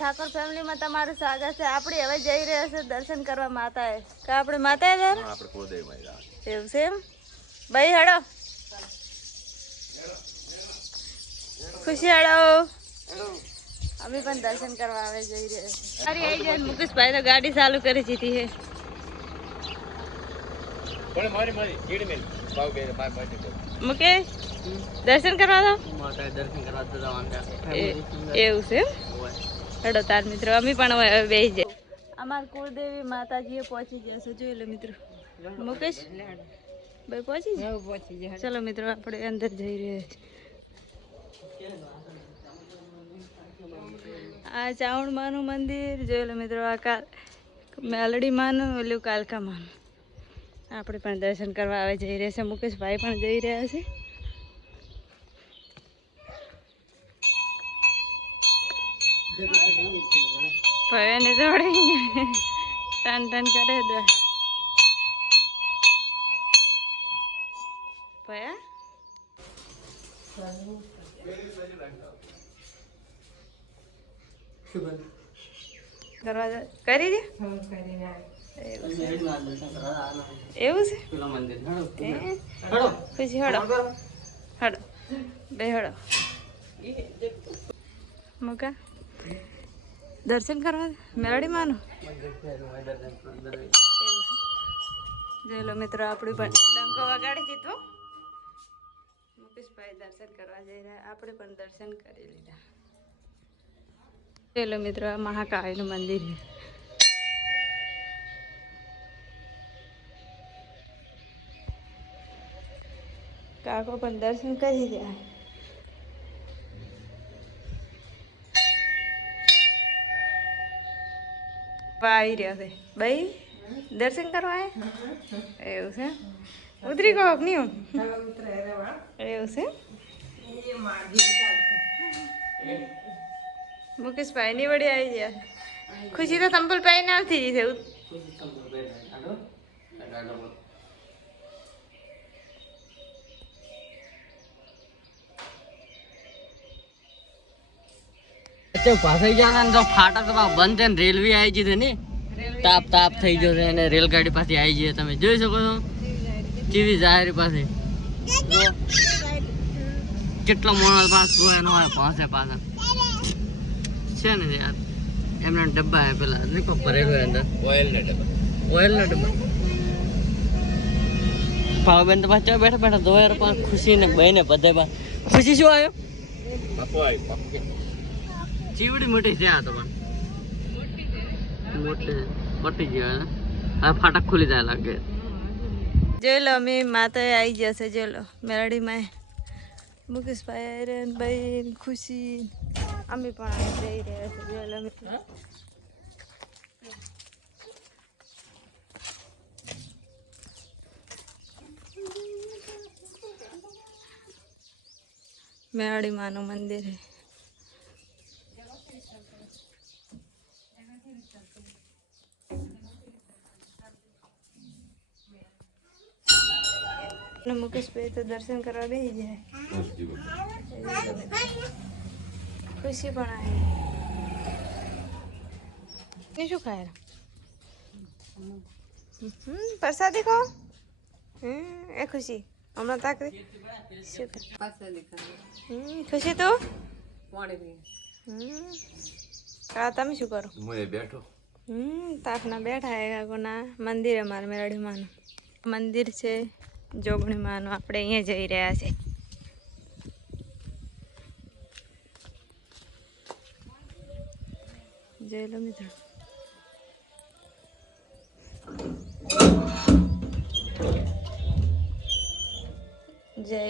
ઠાકોર ફેમિલીમાં તમારું સ્વાગત છે. આપણે હવે જઈ રહ્યા છે દર્શન કરવા માતાએ. કે આપણે માતાએ જવાનું? આપણે કુળદેવી માં એવું છે એમ? ભાઈ હડો. ખુશી હડો. અમે પણ દર્શન કરવા આવે જઈ રહ્યા છે. સારી આવી જાય. મુકેશભાઈ તો ગાડી ચાલુ કરી દીધી છે. મુકેશ દર્શન કરવા દો. એવું છે હેડો તાર મિત્રો અમે પણ બેસી જાય. અમારા કુળદેવી માતાજીએ પહોંચી ગયા છે. જોઈ લો મિત્રો. મુકેશ ભાઈ પહોંચી ગયા. ચલો મિત્રો આપણે અંદર જઈ રહ્યા છીએ. આ ચાવણ માનું મંદિર જોઈ લો મિત્રો. આ મેલડી માનું ઓલું કાલકા માનું. આપણે પણ દર્શન કરવા આવે જઈ રહ્યા છે. મુકેશભાઈ પણ જઈ રહ્યા છે. ભયને દોડે ટન ટન કરે દો ભયા કરવા કરી દે. એવું છે પછી હડો હડો બે હડો મુકા દર્શન કરવા મેલડી માનું. જોઈ લો મિત્રો આપણી પણ ડંકો વગાડી દીધો. મુકેશભાઈ દર્શન કરવા જઈ રહ્યા. આપણે પણ દર્શન કરી લીધા. જોઈ લો મિત્રો આ મહાકાળીનું મંદિર છે. કાકો પણ દર્શન કરી રહ્યા. આવી રહ્યા છે ભાઈ દર્શન કરવા એવું છે. ઉતરી કોક નહીં એવું છે. મુકેશભાઈ ની વડી આવી ગયા. ખુશી તો સંપલ પાઈને આવતી જ છે. પાછળ ગયા ને તો ફાટક બંધ છે ને રેલવે આવી ગઈ છે ને તાપ તાપ થઈ ગયો છે અને રેલગાડી પાછી આવી ગઈ. તમે જોઈ શકો છો કેવી જાહેર પાસે કેટલા મોણા પાસ એનો પાસે પાછા છે ને યાર. એમના ડબ્બા પેલા નીકો ભરેલું અંદર ઓઇલના ડબ્બા. ભાવબેન તો પાછા બેઠા બેઠા ધોયાર પણ ખુશી ને બહેને બધા ખુશી શું આવ્યો બાપુ ચીવડી મોટી છે. આ તો પણ મોટી પટી ગયા. હવે ફાટક ખુલી જાય લાગે. જોઈ લો અમે માતાએ આવી જશે. જોઈ લો મેલડી માં મુકેશભાઈ આયરન ભાઈ ખુશી અમે પણ જઈ રહ્યા છે. જોઈ લો મિત્રો મેલડી માનું મંદિર છે. મુકેશભાઈ તો દર્શન કરવા બેસી જાય. ખુશી પણ આવી શું ખાય પ્રસાદી ખો એ ખુશી હમણાં તાક ખુશી તો તમે શું કરો? બેઠો તાપના બેઠા એ કાકોના મંદિર. અમારે મેલડી માનું મંદિર છે. જોગણી માનું આપણે અહીંયા જઈ રહ્યા છે. જોઈ લો મિત્રો જય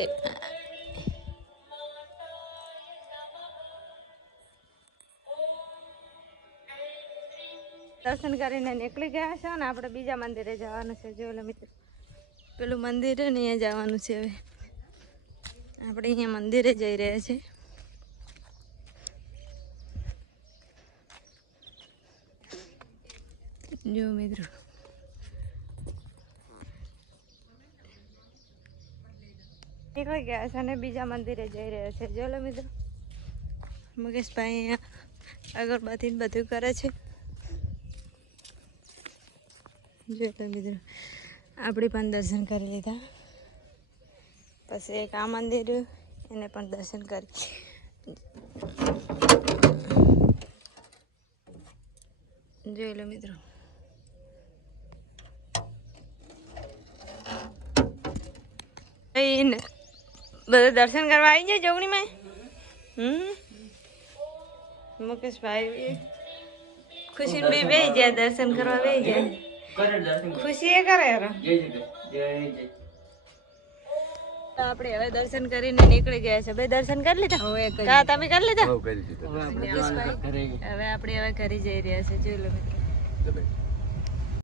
દર્શન કરીને નીકળી ગયા છે ને આપણે બીજા મંદિરે જવાનું છે. જોઈ લો મિત્રો પેલું મંદિર ને અહીંયા જવાનું છે. હવે આપણે અહીંયા મંદિરે જઈ રહ્યા છીએ. જો મિત્રો નીકળી ગયા છે અને બીજા મંદિરે જઈ રહ્યા છે. જો લો મિત્રો મુકેશભાઈ અગરબત્તી ને બધું કરે છે. જોઈ લો મિત્રો, આપણે પણ દર્શન કરી લીધા. પછી એક આ મંદિર એને પણ દર્શન કરી. જોઈ લો મિત્રો, બધા દર્શન કરવા આવી જાય જોગણીમાં. મુકેશભાઈ ખુશી બે જાય દર્શન કરવા બે જાય. ખુશી એ કરે. આપણે હવે દર્શન કરીને નીકળી ગયા છે. ભાઈ દર્શન કરી લીધા? કા તમે કરી લીધા? હવે આપણે હવે ઘરે જઈ રહ્યા છે. જોઈ લો મિત્રો.